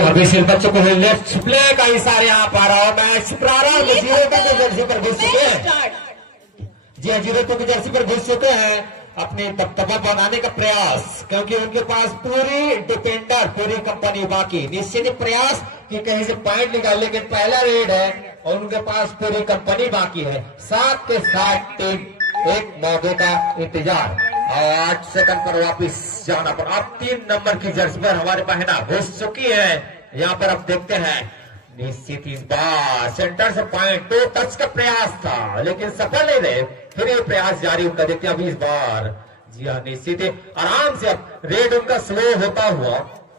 अभी सिर्फ बच्चों को लेफ्ट प्ले का इशारा यहाँ पर और मैच प्रारंभ 0-2 की जर्सी पर घुस चुके हैं। जी हाँ, 0-2 की जर्सी पर घुस चुके हैं अपने दबदबा बनाने का प्रयास, क्योंकि उनके पास पूरी डिफेंडर पूरी कंपनी बाकी निश्चित प्रयास कि कहीं से पॉइंट निकाल, लेकिन पहला रेड है और उनके पास पूरी कंपनी बाकी है। 7 के 7 टीम एक मौके का इंतजार और 8 सेकंड पर वापिस जाना पर अब 3 नंबर की जर्सी पर हमारे बहना घुस चुकी है। यहाँ पर अब देखते हैं निश्चित इस बार सेंटर से पॉइंट 2 टच का प्रयास था लेकिन सफल नहीं रहे, फिर ये प्रयास जारी उनका देखते हैं अभी इस बार। जी हाँ, निश्चित आराम से अब रेड उनका स्लो होता हुआ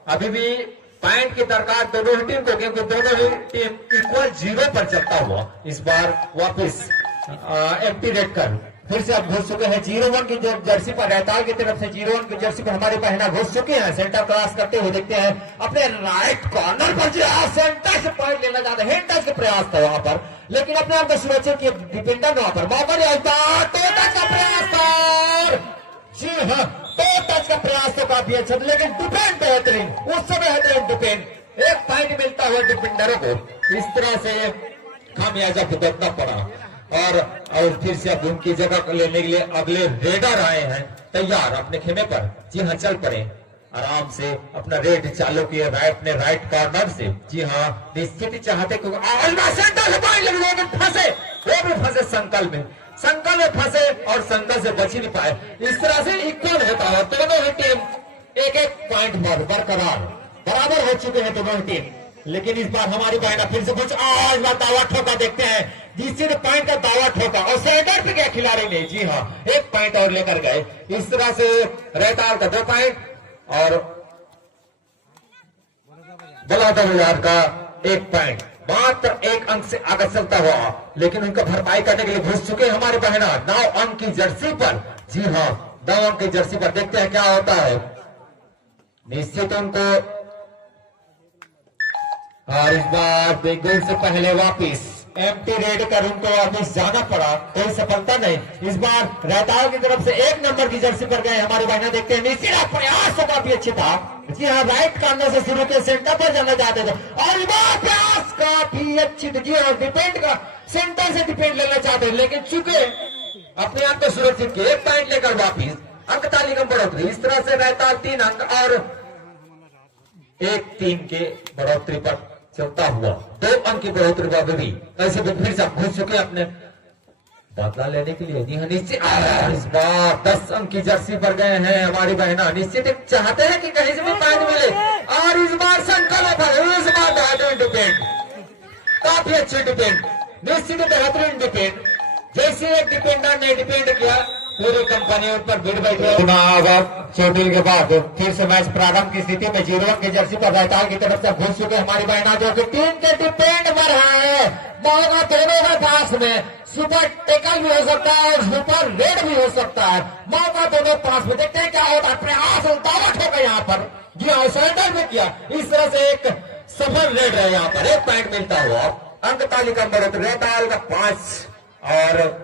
अभी भी पॉइंट की दरकार दोनों ही टीम को, क्योंकि दोनों ही टीम इक्वल 0 पर चलता हुआ इस बार वापिस एम्प्टी रेड कर फिर से अब घुस चुके हैं 0-1 की जर्सी पर। रहताल की तरफ से 0-1 की जर्सी पर हमारी बहना घुस चुके हैं। सेंटर क्रॉस करते हुए देखते हैं अपने राइट कॉर्नर पर सेंटर से पॉइंट लेना चाहते हैं। हैंड टच का प्रयास था वहां पर, लेकिन अपने आप को सुरक्षित किए डिफेंडर वहां पर मौका नहीं आता। टो टच का प्रयास था, जी हाँ, टो टच का प्रयास तो काफी अच्छा था, लेकिन डिफेंड बेहतरीन, उस समय बेहतरीन डिफेंड, एक पॉइंट मिलता हुआ डिफेंडरों को। इस तरह से खामियाजा भुगतना पड़ा और फिर से अब उनकी जगह लेने के लिए अगले रेडर आए हैं तैयार अपने खेमे पर। जी हाँ, चल पड़े आराम से अपना रेड चालू किए अपने राइट कॉर्नर से। जी हाँ, निश्चित चाहते सेंटर से पॉइंट लगे लेकिन फंसे, वो भी फंसे संकल में फंसे और संकल से बच ही नहीं पाए। इस तरह से इक्वल होता है, दोनों ही टीम एक पॉइंट पर बराबर हो चुके हैं दोनों ही टीम। लेकिन इस बार हमारी बहना फिर से कुछ आज दावा ठोका देखते हैं, जिससे पॉइंट का दावा ठोका और सेंटर पे गया खिलाड़ी ने। जी हाँ, 1 पॉइंट और लेकर गए। इस तरह से रहताल का 2 पॉइंट और बलादर बाजार का 1 पॉइंट, मात्र 1 अंक से आगे चलता हुआ, लेकिन उनका भरपाई करने के लिए घुस चुके हमारे बहना 9 अंक की जर्सी पर। जी हाँ, 9 अंक की जर्सी पर देखते हैं क्या होता है। निश्चित उनको और इस बार गोल से पहले वापिस एम्प्टी रेड कर उनको वापिस जाना पड़ा, कोई सफलता नहीं। इस बार रहताल की तरफ से 1 नंबर की जर्सी पर गए हमारी बहना देखते हैं। निश्चित प्रयास तो काफी अच्छे था। जी हाँ, राइट कॉर्नर से शुरू के सेंटर पर जाना चाहते थे और इस बार प्रयास काफी अच्छी थी। जी हाँ, डिफेंड का सेंटर से डिफेंड लेना चाहते हैं, लेकिन चुके अपने आप को सुरक्षित किए 1 पॉइंट लेकर वापिस अंक तालिका में बढ़ोतरी। इस तरह से रहताल 3 अंक और 1-3 के बढ़ोतरी पर चलता हुआ 2 अंक की बढ़ोतरी पर भी ऐसे फिर से घुस चुके अपने बदला लेने के लिए। जी हाँ, निश्चित इस बार 10 अंक की जर्सी पर गए हैं हमारी बहना। निश्चित चाहते हैं कि कहीं से भी पॉइंट मिले और इस बार संकल्प है, इस बार बेहतरीन डिफेंड, काफी अच्छी डिफेंड, निश्चित बेहतरीन डिफेंड। जैसे एक डिफेंडर ने डिफेंड किया पूरी कंपनी उन पर भीड़ बैठी। चोटिल के बाद फिर से मैच प्रारंभ की स्थिति में 0-1 की जर्सी पर रहताल की तरफ से घुस चुके हमारी बहना, जो कि टीम के डिपेंड पर है। मौका दोनों के पास में सुपर टेकल भी हो सकता है और सुपर रेड भी हो सकता है। मौका दोनों पास में, देखते हैं क्या होता है। प्रयास उल्टावट होगा यहाँ पर। जी हाँ, सरेंडर भी किया। इस तरह से एक सफल रेड है यहाँ पर, 1 पॉइंट मिलता हुआ अंक तालिका में रहताल का 5 और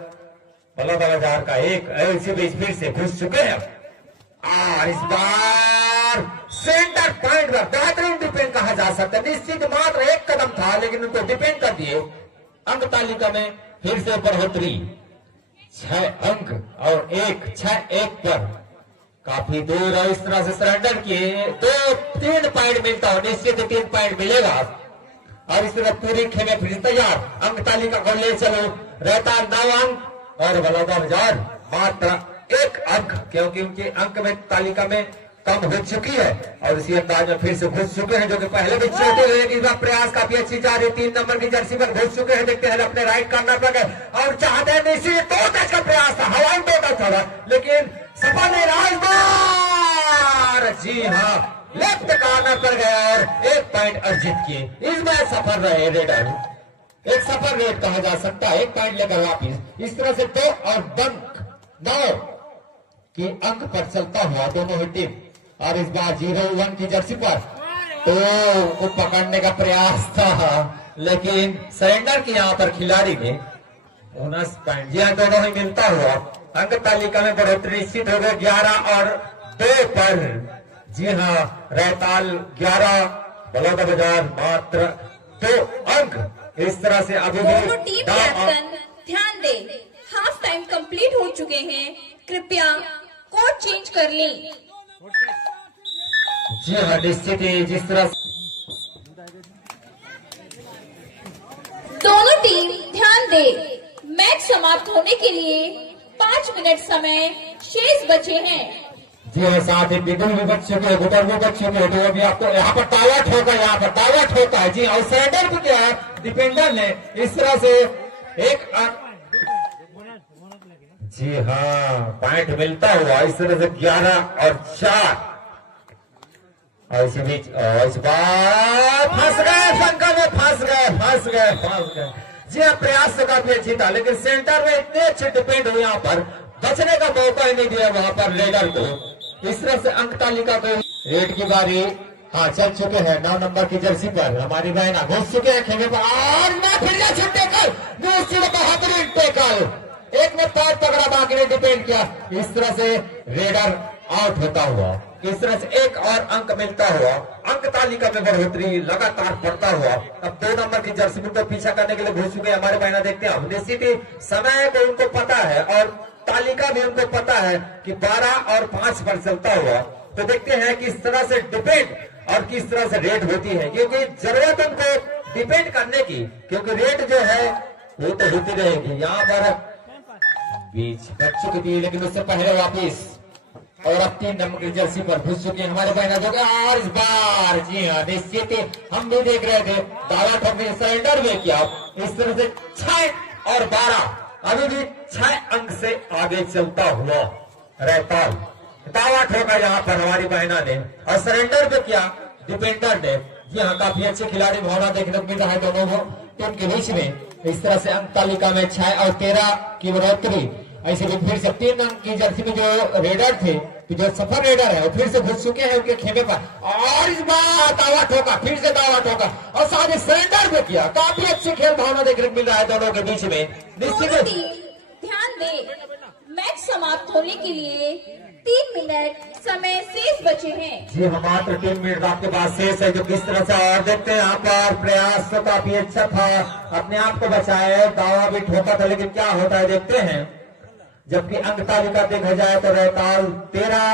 बलादर का 1। ऐसे बीच फिर से घुस चुके हैं और इस बार सेंटर पॉइंट पर बेहतरीन डिफेंड कहा जा सकता है। निश्चित मात्र 1 कदम था, लेकिन उनको डिफेंड कर दिए। अंक तालिका में फिर से बढ़ोतरी 6 अंक और 6-1 पर काफी दूर है। इस तरह से सरेंडर किए 2-3 पॉइंट मिलता हो, निश्चित 3 पॉइंट मिलेगा और इस तरह पूरी खेमे फिर तैयार। अंक तालिका को ले चलो, रहता 9 अंक और बलादर मात्र 1 अंक, क्योंकि उनके अंक में तालिका में कम हो चुकी है और इसी अंदाज में फिर से घुस चुके हैं, जो कि पहले भी चलते हुए इस बार प्रयास काफी अच्छी जा रही। 3 नंबर की जर्सी पर घुस चुके हैं, देखते हैं अपने राइट कॉर्नर पर गए और चाहते हैं निश्चित 2 टच का प्रयास था, हवाई 2 टच था, लेकिन सफल नहीं रहा। जी हाँ, लेफ्ट कॉर्नर पर गया और 1 पॉइंट अर्जित किए। इस बार सफल रहे रेडर, एक सफल रेड कहा जा सकता है, 1 पॉइंट लेकर वापिस। इस तरह से 2 और 9 के अंक पर चलता हुआ दोनों ही टीम और इस बार 0-1 की जर्सी पर तो को पकड़ने का प्रयास था, लेकिन सरेंडर की यहाँ पर खिलाड़ी ने 19 पॉइंट। जी हाँ, दोनों ही मिलता हुआ अंक तालिका में बढ़ोतरी निश्चित हो गए 11 और 2 पर। जी हाँ, रहताल 11 बलौदा बाजार मात्र 2 अंक। इस तरह से अभी दोनों टीम कैप्टन ध्यान दे, हाफ टाइम कंप्लीट हो चुके हैं, कृपया कोड चेंज कर लें। जी हाँ, निश्चित ही जिस तरह दोनों टीम ध्यान दे, मैच समाप्त होने के लिए 5 मिनट समय शेष बचे हैं। जी हाँ, साथ ही बिगुल भी बच चुके हैं, गुटर भी बच चुके हैं, तो अभी आपको यहाँ पर तावा ठोका, यहाँ पर तावा ठोका है। जी और सेंटर भी क्या है, डिफेंडर ने इस तरह से एक जी हाँ पॉइंट मिलता हुआ इस तरह से 11 और 4। और इसी बीच इस बार फंस गए, शंकर में फंस गए। जी हाँ, प्रयास तो काफी अच्छी था, लेकिन सेंटर में इतने अच्छे डिपेंड हुए, यहाँ पर बचने का मौका ही नहीं दिया वहां पर रेडर को। इस तरह से अंक तालिका को रेड की बारी हाँ चल चुके हैं। 9 नंबर की जर्सी पर हमारी बहना घुस चुके हैं खेमे पर, और ना फिर बहादुरी टेकल, एक में पैर पकड़ा, बाकी ने डिपेंड किया। इस तरह से रेडर आउट होता हुआ, इस तरह से एक और अंक मिलता हुआ, अंक तालिका में बढ़ोतरी लगातार बढ़ता हुआ। अब 2 नंबर की जर्सी को पीछा करने के लिए घुस चुके हमारे बहना। देखते हैं, निश्चित ही समय को उनको पता है और तालिका भी उनको पता है कि 12 और 5 पर चलता हुआ। तो देखते हैं किस तरह से डिपेंड और किस तरह से रेड होती है, क्योंकि जरूरत उनको डिपेंड करने की, क्योंकि रेड जो है वो तो होती रहेगी। यहाँ पर बीच कट चुकी थी, लेकिन उससे पहले वापिस और अब 3 नंबर की जर्सी पर घुस चुके हैं हमारे बहना, जो और इस बार जी हाँ निश्चित हम भी देख रहे थे, दावा ठोकने सरेंडर में किया। इस तरह से 6 और 12 अभी भी 6 अंक से आगे चलता हुआ रहताल। दावा ठोका यहाँ पर हमारी बहना ने और सरेंडर पे किया डिफेंडर ने। जी हाँ, काफी अच्छे खिलाड़ी भावना देखने को मिल रहा है दोनों टीम के बीच में। इस तरह से अंक तालिका में 6 और 13 की बढ़ोतरी। ऐसे भी फिर से 3 अंक की जर्सी में जो रेडर थे, तो जो सफर रेडर है वो फिर से घुस चुके हैं उनके खेमे पर, और इस बार दावा ठोका, फिर से दावा ठोका और साथ ही सरेंडर भी किया। काफी अच्छी खेल भावना देखने को मिल रहा है दोनों के बीच में। निश्चित ध्यान दे, मैच समाप्त होने के लिए 3 मिनट समय शेष बचे हैं। जी हम मात्र 3 मिनट आपके पास शेष है, जो किस तरह से और देखते हैं यहाँ पर प्रयास तो काफी अच्छा था, अपने आप को बचाए, दावा भी ठोका था, लेकिन क्या होता है देखते हैं। जबकि अंक तालिका देखा जाए तो रहताल 13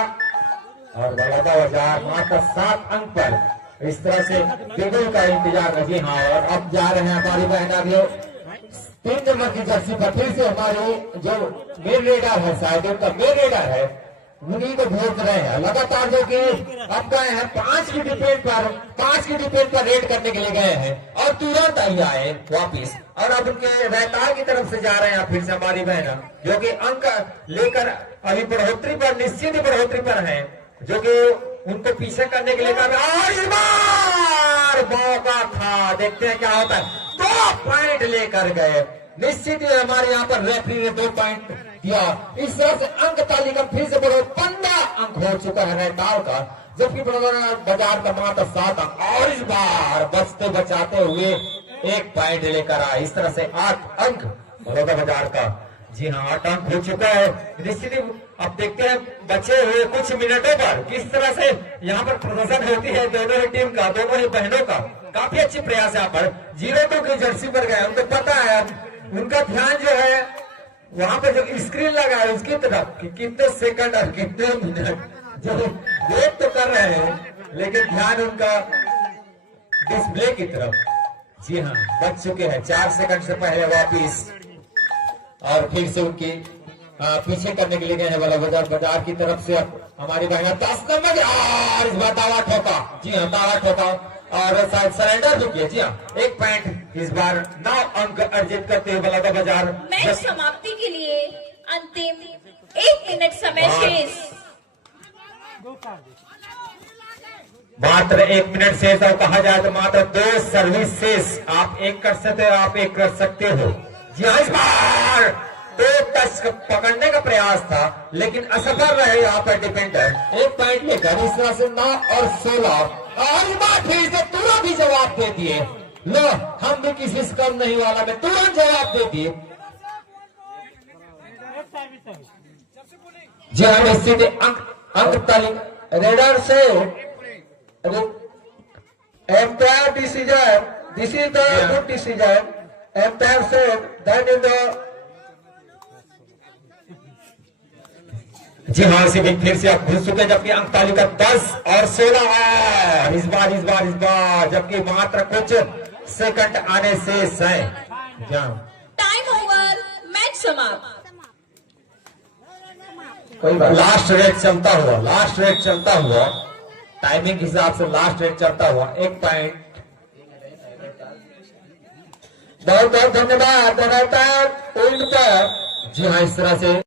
और बलौदा बाजार मात्र 7 अंक पर। इस तरह से बिगुल का इंतजार। जी हाँ, और अब जा रहे हैं हमारी बहन अगले 3 नंबर की जर्सी पर। फिर से हमारे जो मेन रेडर है, शायद उनका मेन रेडर है, उन्हीं को ढूंढ रहे हैं लगातार, जो कि अब गए हैं 5 की डिफेंस पर रेड करने के लिए गए हैं और तुरंत आई आए वापिस, और अब उनके रहताल की तरफ से जा रहे हैं फिर से हमारी बहना, जो कि अंक लेकर अभी बढ़ोतरी पर, निश्चित ही बढ़ोतरी पर है, जो कि उनको पीछे करने के लिए मौका था। देखते हैं क्या होता है। 2 पॉइंट लेकर गए, निश्चित ही हमारे यहाँ पर रेफरी ने 2 पॉइंट दिया। इस तरह से अंक तालिका फिर से बढ़ो 15 अंक हो चुका है रहताल का, जबकि बलौदा बाजार का मात्र 7 अंक, और इस बार बचते बचाते हुए 1 पॉइंट लेकर आए। इस तरह से 8 अंक बलौदा बाजार का। जी हाँ, 8 अंक हो चुका है। निश्चित ही अब देखते हैं बचे हुए कुछ मिनटों पर किस तरह से यहाँ पर प्रदर्शन होती है दोनों ही टीम का, दोनों ही बहनों का। काफी अच्छी प्रयास यहाँ पर 0-2 की जर्सी पर गए, उनको पता है, उनका ध्यान जो है वहां पर जो स्क्रीन लगा है उसकी तरफ कि कितने सेकंड और कितने मिनट जो वेट तो कर रहे हैं, लेकिन ध्यान उनका डिस्प्ले की तरफ। जी हाँ, बच चुके हैं 4 सेकंड से पहले वापिस, और फिर से उनकी पीछे करने के लिए गए हैं बलौदा बाजार की तरफ से। अब हमारी बहना 10 नंबर और इस बार दावा ठोका। जी हाँ, दावा ठोका और शायद सरेंडर भी किया। जी हाँ, 1 पॉइंट इस बार 9 अंक अर्जित करते हुए बलौदा बाजार। मैच समाप्ति के लिए अंतिम 1 मिनट समय शेष। मात्र 1 मिनट शेष, और कहा जाए तो मात्र 2 सर्विस शेष। आप 1 कर सकते हो, आप 1 कर सकते हो। जी हाँ, इस बार 2 टच पकड़ने का प्रयास था, लेकिन असफल रहे यहाँ पर डिफेंडर। 1 पॉइंट लेकर इस तरह से 9 और 16, और इस बार फिर से तुरंत ही जवाब दे दिए। लो, हम भी किसी से कम नहीं वाला में तुरंत जवाब दे दिए। जी हाँ, निश्चित अंक तालिका रेडर से Empire decision. This is the Yeah. good decision. Empire said that in the जी हाँ, इसी बीच फिर से आप भूल चुके हैं, जबकि अंक तालिका 10 और 16 है इस बार, जबकि मात्र कुछ सेकंड आने से टाइम ओवर, मैच समाप्त। कोई बात नहीं। लास्ट रेट चलता हुआ टाइमिंग के हिसाब से लास्ट रेट चलता हुआ 1 पॉइंट। बहुत बहुत धन्यवाद लगातार पॉइंट पर। जी हाँ, इस तरह से